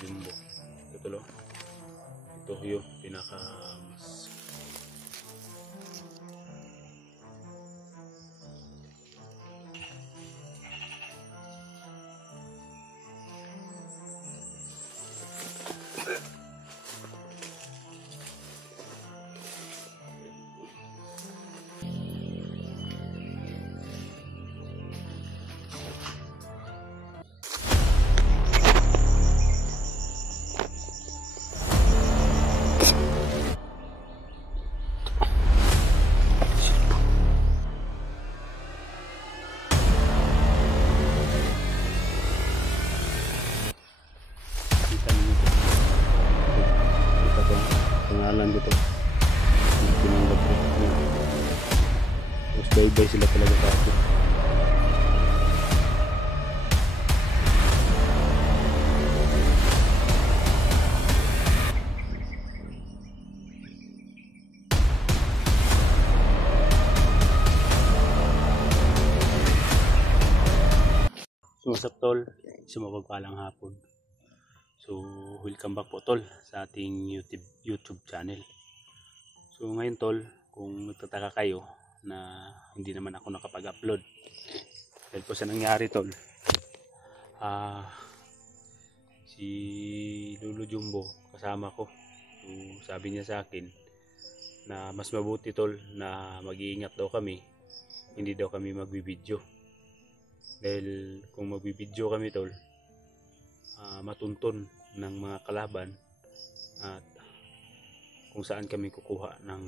Jumbo. Ito lo. Ito yung pinaka mas pangalan ko to. Tinanggap ko. Tapos bye-bye sila talaga sa akin. So what's up tol? Sumapagpalang hapon. So welcome back po tol sa ating YouTube channel. So ngayon tol, kung nagtataka kayo na hindi naman ako nakapag-upload dahil po sa nangyari tol, si Lolo Jumbo kasama ko. So sabi niya sa akin na mas mabuti tol na mag-iingat daw kami, hindi daw kami magbibideo. Dahil kung magbibideo kami tol, matuntun ng mga kalaban at kung saan kami kukuha ng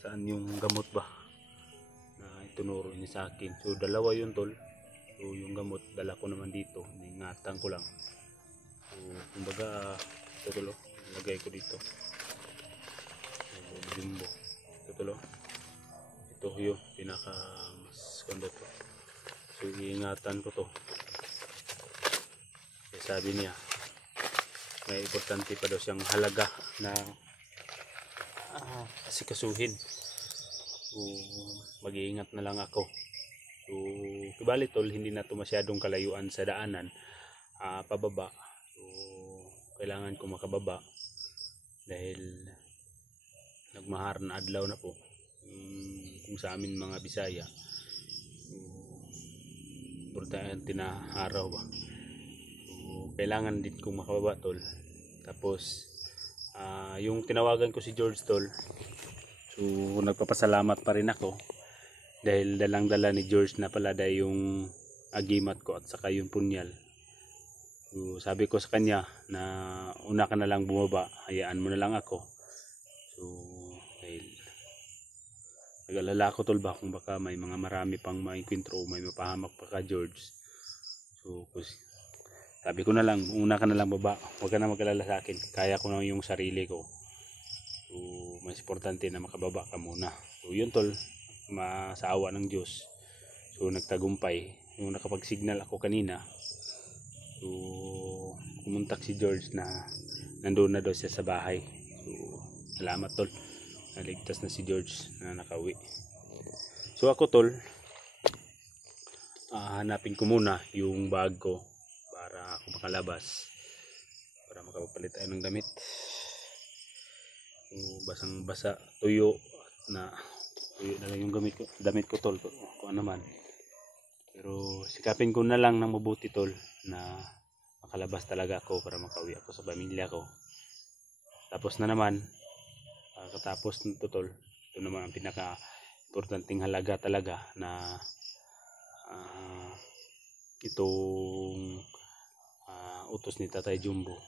saan yung gamot ba na itunuro niya sa akin. So dalawa yun tol. So yung gamot dala ko naman dito, ingatan ko lang. So kumbaga ito tol, lagay ko dito. So Jumbo ito tol, ito yung pinaka mas ganda to. So iingatan ko to. Sabi niya may importante pa daw siyang halaga na asikasuhin. So mag-iingat na lang ako. So kibali tol, hindi na to masyadong kalayuan sa daanan, pababa. So kailangan ko makababa dahil nagmahar na adlaw na po, kung sa amin mga Bisaya. So importante na araw ba. Kailangan din kong makababa tol. Tapos yung tinawagan ko si George tol, so nagpapasalamat pa rin ako dahil dalang-dala ni George na palada yung agimat ko at saka yung punyal. So sabi ko sa kanya na una ka na lang bumaba, hayaan mo na lang ako. So dahil nag-alala ako tol ba kung baka may mga marami pang maikwentro o may mapahamak pa ka George. So sabi ko na lang, una ka na lang baba, huwag ka na mag-alala sa akin, kaya ko na yung sarili ko. So mas importante na makababa ka muna. So yun tol, sa awa ng Diyos, so nagtagumpay. Yung nakapag-signal ako kanina, so kumontak si George na nandun na daw siya sa bahay. So salamat tol, naligtas na si George na nakauwi. So ako tol, hanapin ko muna yung bag ko para ako makalabas, para makapalit tayo ng damit. So basang basa, tuyo na lang yung damit ko tol, kung ano man. Pero sikapin ko na lang ng mabuti tol na makalabas talaga ako para makauwi ako sa pamilya ko. Tapos na naman, katapos nito tol, ito naman ang pinaka importanteng halaga talaga na itong utos ni Tatay Jumbo.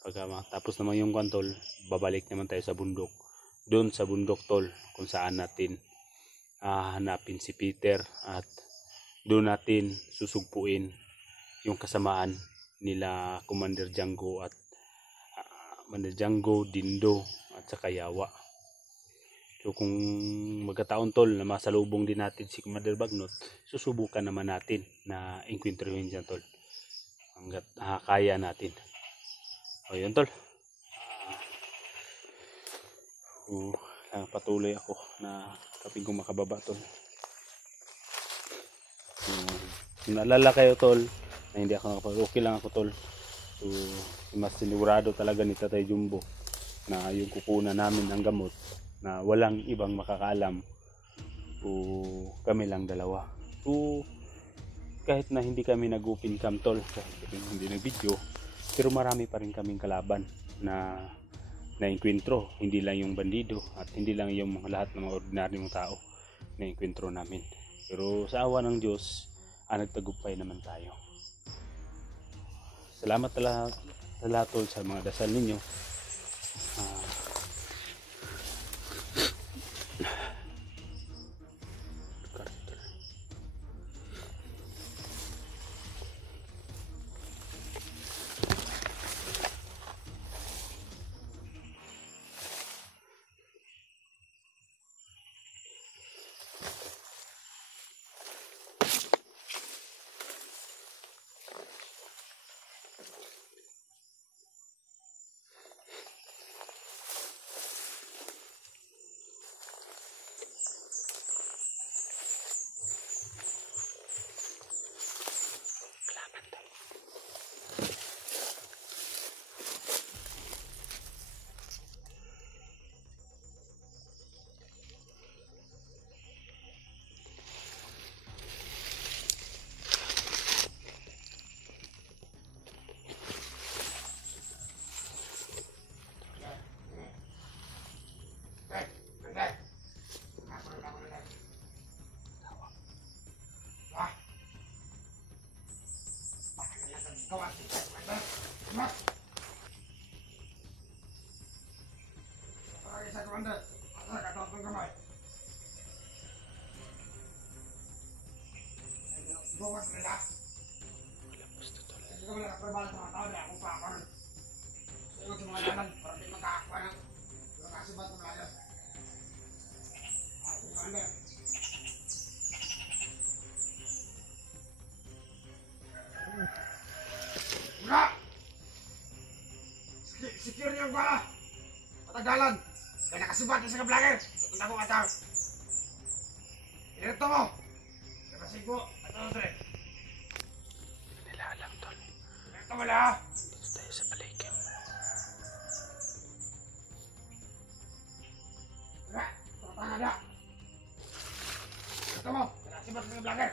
Pagka tapos naman yung kwan tol, babalik naman tayo sa bundok. Doon sa bundok tol, kung saan natin hanapin si Peter at doon natin susugpuin yung kasamaan nila Commander Django at Dindo at saka Yawa. So kung magkataon tol na masalubong din natin si Commander Bagnot, susubukan naman natin na encounterin dyan tol hanggat kaya natin. O yun tol, patuloy ako na kapag kung makababa tol. Kung naalala kayo tol, na hindi ako okay lang ako tol. So, mas sinigurado talaga ni Tatay Jumbo na yung kukunan namin ng gamot na walang ibang makakaalam o kami lang dalawa. So, kahit na hindi kami nag-open cam tol, kahit hindi nag-video, pero marami pa rin kaming kalaban na na-enkwentro. Hindi lang yung bandido at hindi lang yung lahat ng mga ordinaryong tao na enkwentro namin. Pero sa awa ng Diyos, nagtagumpay naman tayo. Salamat sa lahat tol sa mga dasal ninyo. Secure niyo ang bala. Matagalan. Kaya nakasibat na sa ka-vlogger. Tutunda ko kataw. Ireto mo. Kapasigo. Ato tre. Nila alam tol. Ireto mo la. Dito tayo sa palengke. Wala. Tutanga na. Ireto mo. Nakasibat na sa ka-vlogger.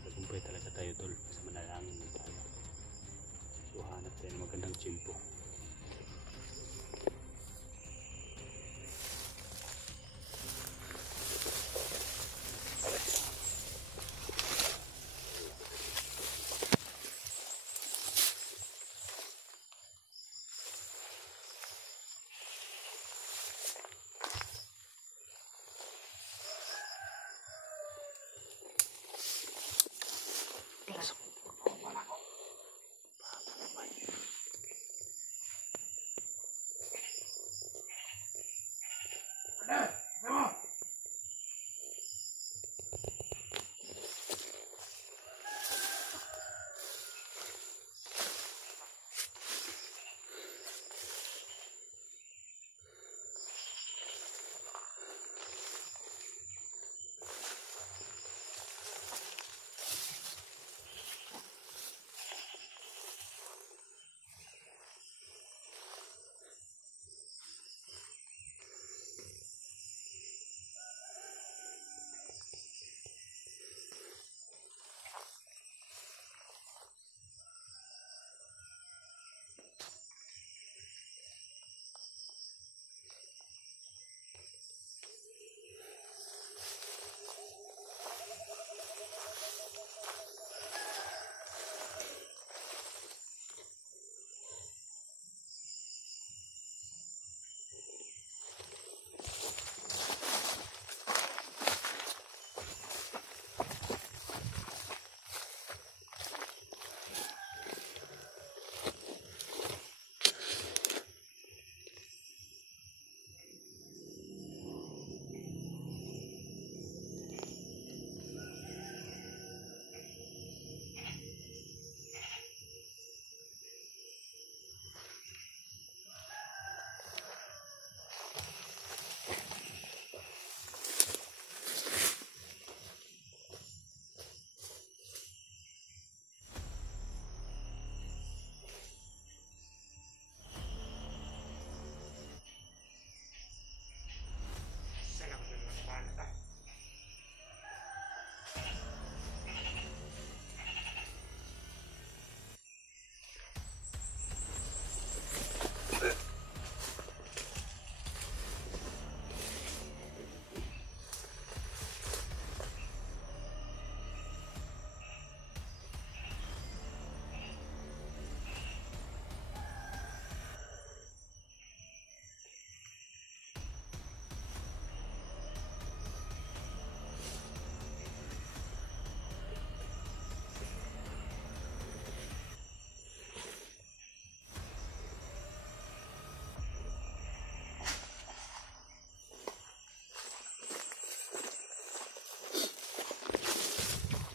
Tagumpay talaga tayo tol, sa manalangin mo tayo. So hanap tayo ng magandang tsimpo.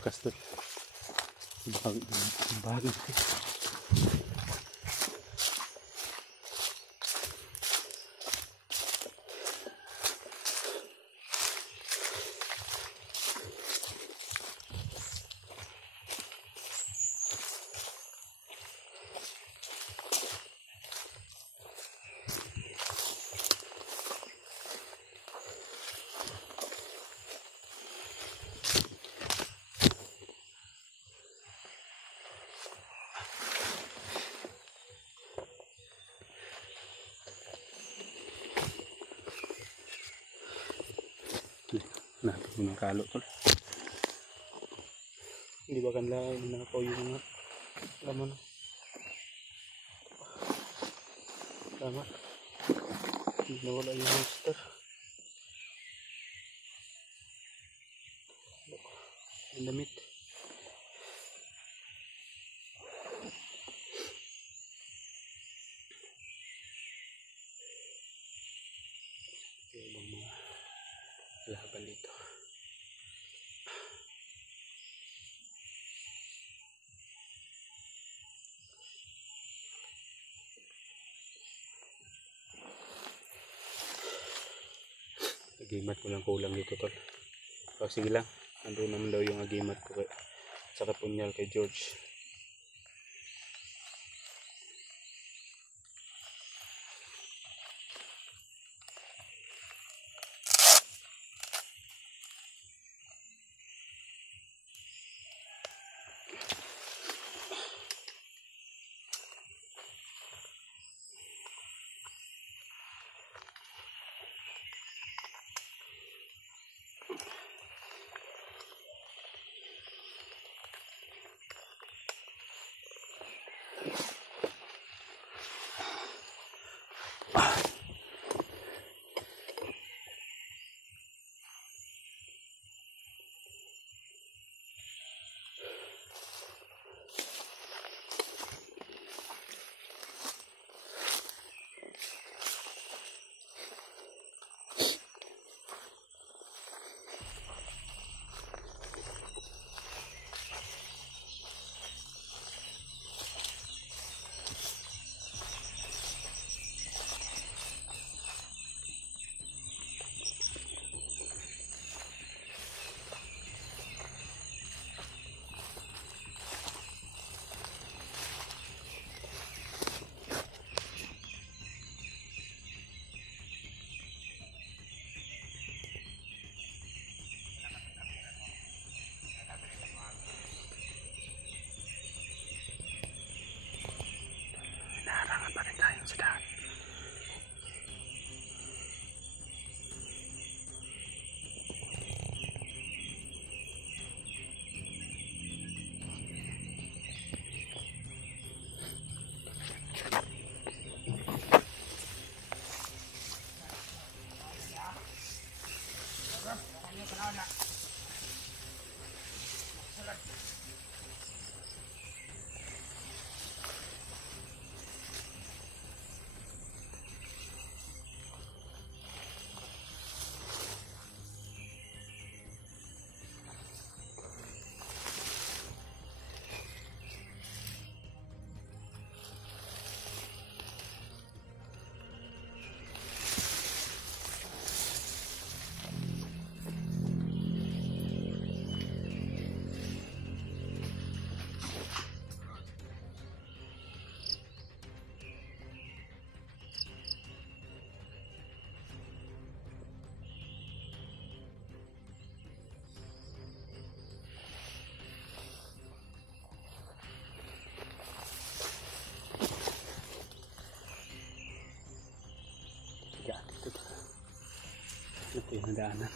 Lakas to. Bahagi. Nah, yung kalo tol. Hindi ba kanila nakaw yung mga laman. Tama. Hindi nawala yung monster. Ang damit. Ibang mga laban dito. Agimat ko lang kulang dito tol. So, sige lang. Nandun naman daw yung agimat ko kay, sa kapunyal kay George. Ito yung daanan.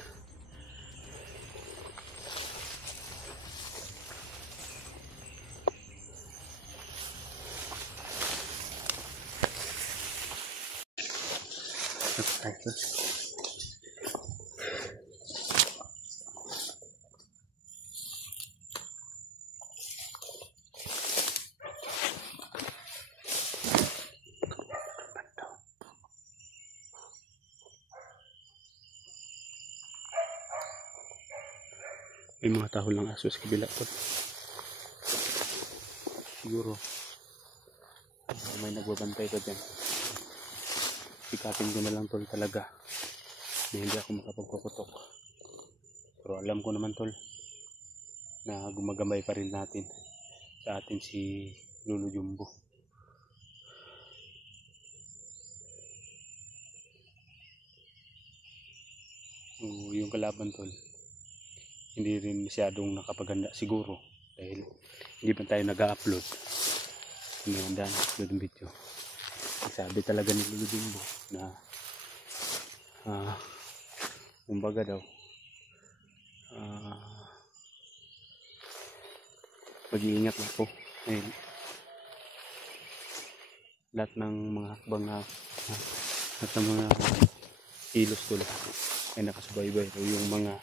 May mga tahol ng aso sa kabila tol. Siguro may nagbabantay ko dyan. Sikapin ko na lang tol talaga na hindi ako makapagkukutok. Pero alam ko naman tol na gumagambay pa rin natin sa atin si Lolo Jumbo. Yung kalaban tol hindi rin masyadong nakapaganda siguro dahil hindi pa tayo nag-upload. Hindi handa na upload ng video. Sabi talaga ni Lolo Jumbo na kumbaga daw mag-iingat ako dahil lahat ng mga hakbang na lahat ng mga kilos ko ay nakasubaybay o yung mga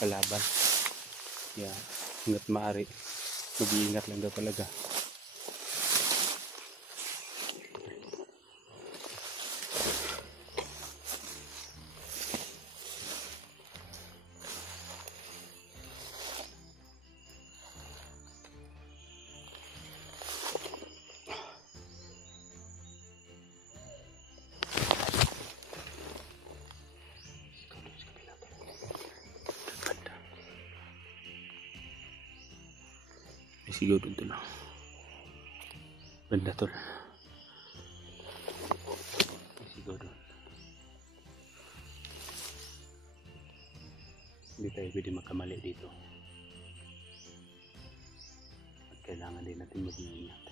kalaban. Kaya hanggat maaari mag-iingat lang daw talaga. Sigaw dun tol. Banda tol. Sigaw dun. Hindi tayo pwede magkamali dito. At kailangan din natin mag-iingat.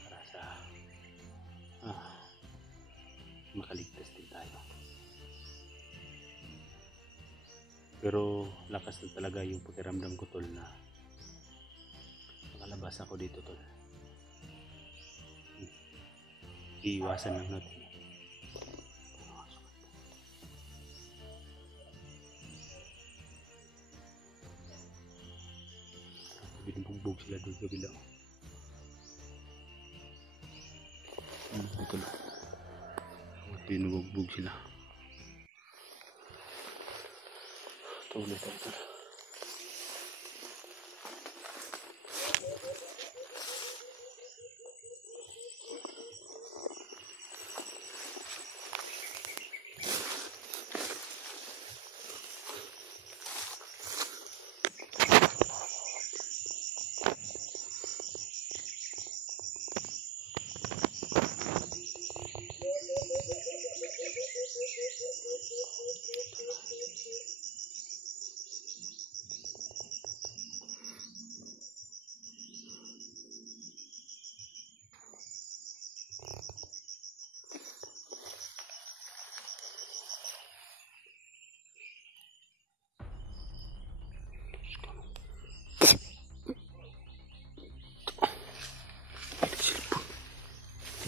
Para sa makaligtas din tayo. Pero lakas na talaga yung pakiramdam ko tol na nakalabas ako dito tol. Iiwasan lang natin. Binubugbog sila doon kabila. Ito na. Binubugbog sila. Tuloy tayo.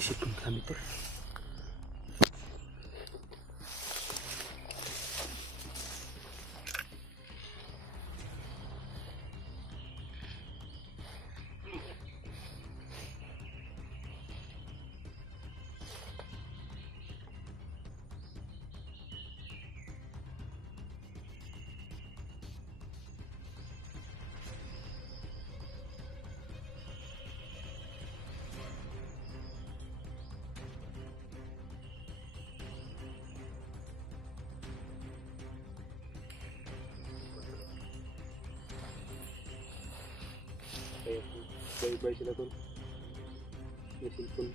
Sipon kami tol. Bye-bye sila tol. May cellphone.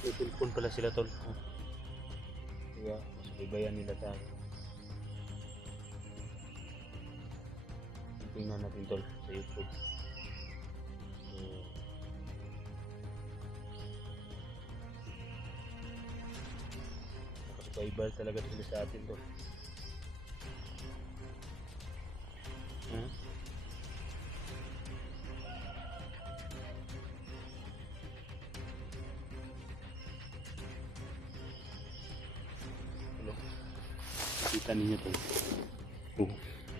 May cellphone pala sila tol. Kaya mas baybayan nila tayo. Tingnan natin tol sa YouTube. Nakasubaybay talaga sila sa atin tol. Kita ninyo tol. Oh,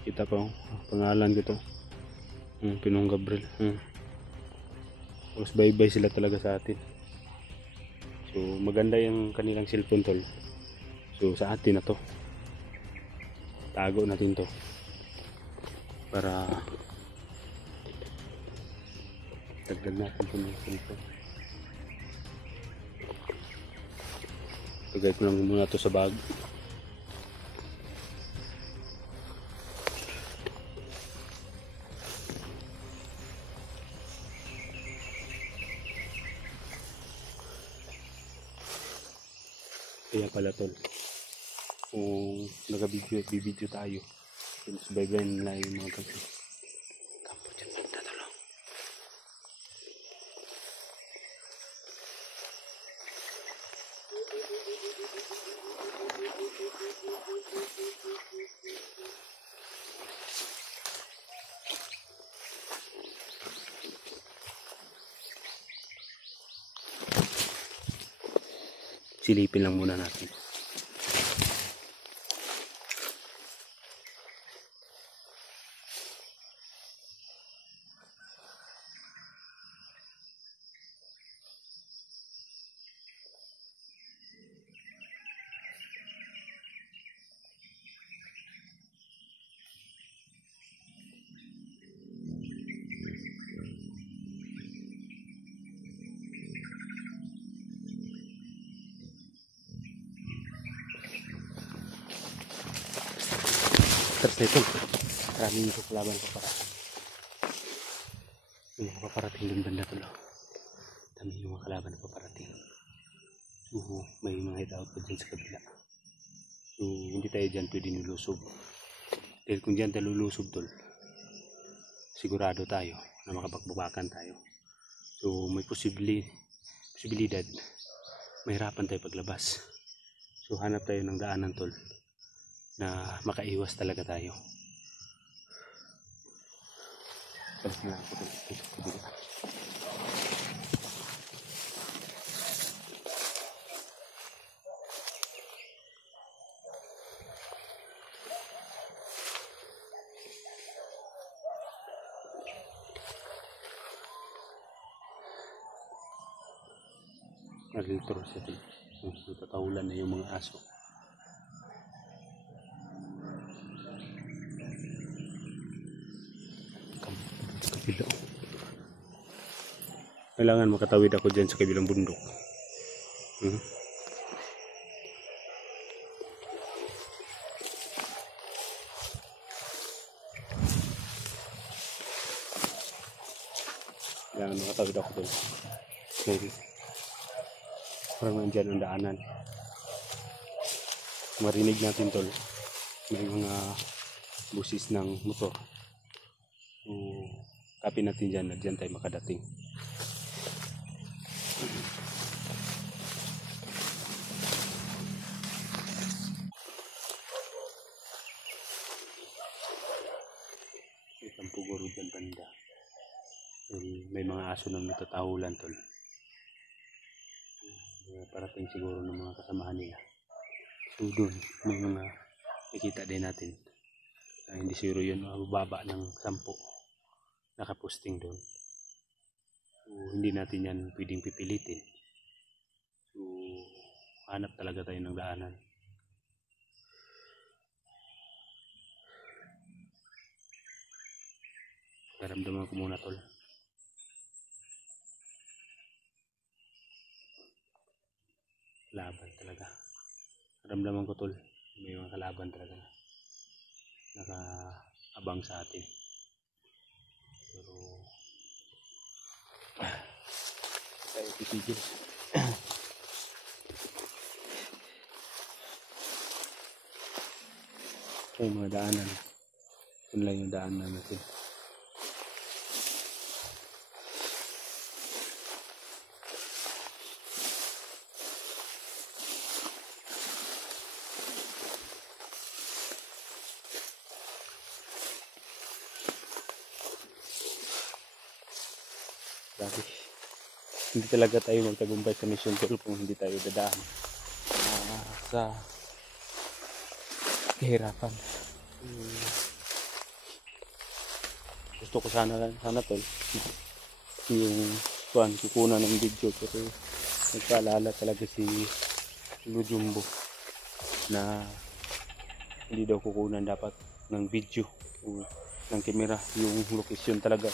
kita pa oh. Pangalan ko to. Pinong Gabriel. Tapos bye-bye sila talaga sa atin. So maganda yung kanilang cellphone tol. So sa atin na to. Tago natin to. Para dagdag natin ito ng cellphone. Lagay ko lang muna to sa bag. Kaya pala tol, kung nag-video tayo, subaybayan nila yung mga kasi kampo dyan banda tol. Silipin lang muna natin. Terus itu maraming kalaban paparating. Yung mga paparating din banda to lo. Dami yung mga kalaban na paparating. May mga hideout pa dyan sa kabila. So hindi tayo dyan pwede nilusob. Dahil kung dyan tayo lulusob tol, sigurado tayo na makapagbabakan tayo. So may posibilidad mahirapan tayo paglabas. So hanap tayo ng daanan tol na makaiwas talaga tayo. Balik na ako dito sa kabila. Nalilitro siya dito. Tatawulan na yung mga aso. Kailangan makatawid ako dyan sa kabilang bundok. Kailangan makatawid ako dyan. Parang nandyan ang daanan. Marinig natin tol. May mga busis ng motor. Kapin natin dyan na dyan tayo makadating. May tampuguro dyan banda. May mga aso nang natatahulan tol. Parating siguro ng mga kasamahan nila. So doon may mga nakita din natin. Hindi siguro yun mababa ng 10 nakaposting doon. So hindi natin yan pwedeng pipilitin. So hanap talaga tayo ng daanan. Naramdaman ko muna tol. Laban talaga. Naramdaman ko tol. May mga kalaban talaga. Nakaabang sa atin. Pero tayo titigil. Ito yung mga daanan. Yun lang yung daanan natin. Grabe. Hindi talaga tayo magtagumpay sa mission tol kung hindi tayo dadaan sa kahirapan. Gusto ko sana tol yung kukunan ng video, pero nagpaalala talaga si Lujumbo na hindi daw kukunan dapat ng video o ng camera yung location talaga,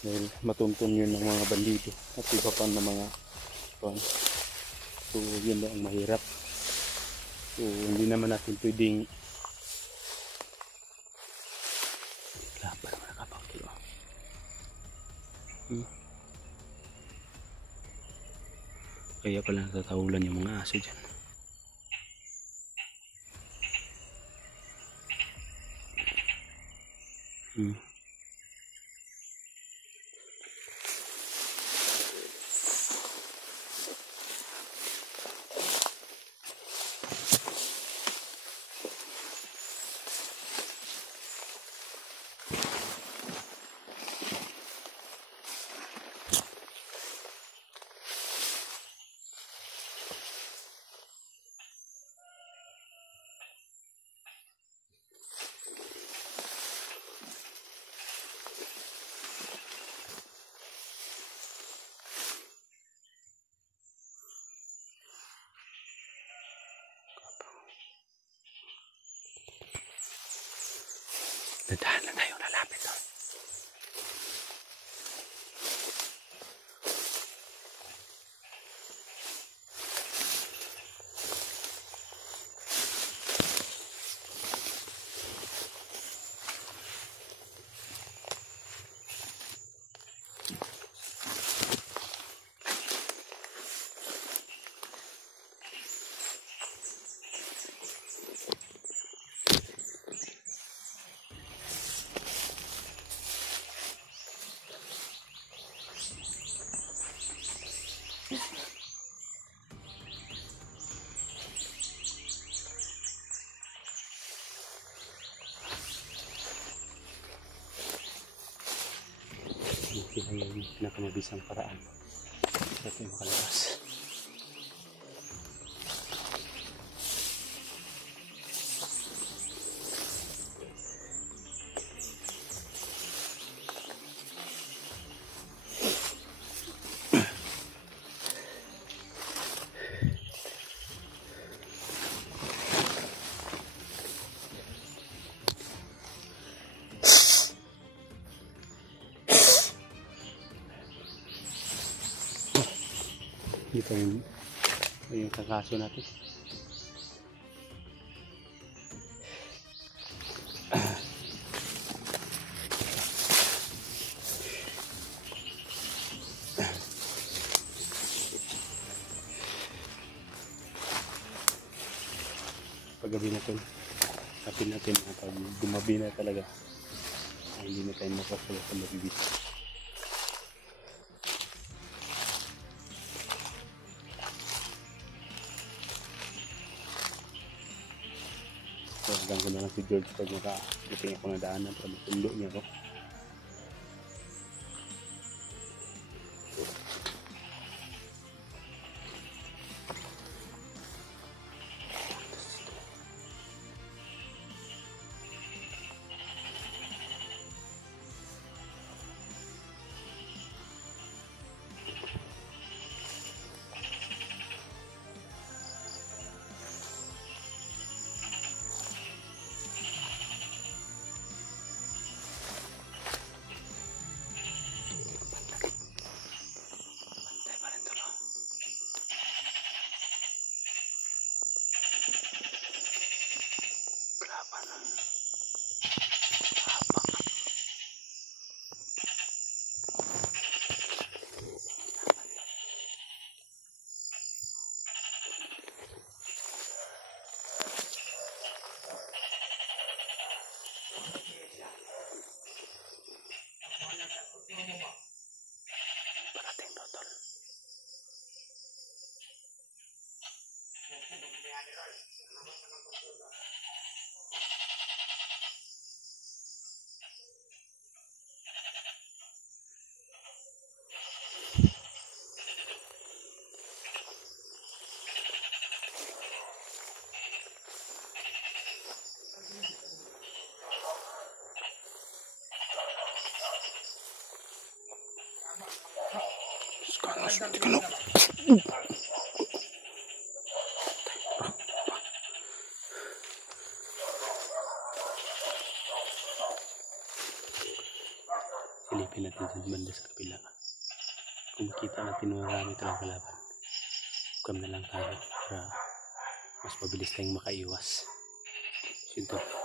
dahil matuntun yun ng mga bandido at iba pa ng mga kuan. So yun daw ang mahirap. So hindi naman natin pwedeng laban naman nakapagkilo. Kaya pala natatahulan yung mga aso dyan. Nadahan na tayo, lalapit doon. Ito yung pinakamabisang paraan para tayo makalabas. Ito yung kakaso natin. Paggabi natin, kapin natin pag gumabi na talaga, ay hindi na tayo makasala sa mabibis. So, hanggang ko na lang si George pag makabuting ako na daanan para matulo niya ako. Teka lang. Silipin natin sa banda sa kabila. Kung makita natin marami talang kalaban, huwag na lang tayo para mas mabilis tayong makaiwas. Ito.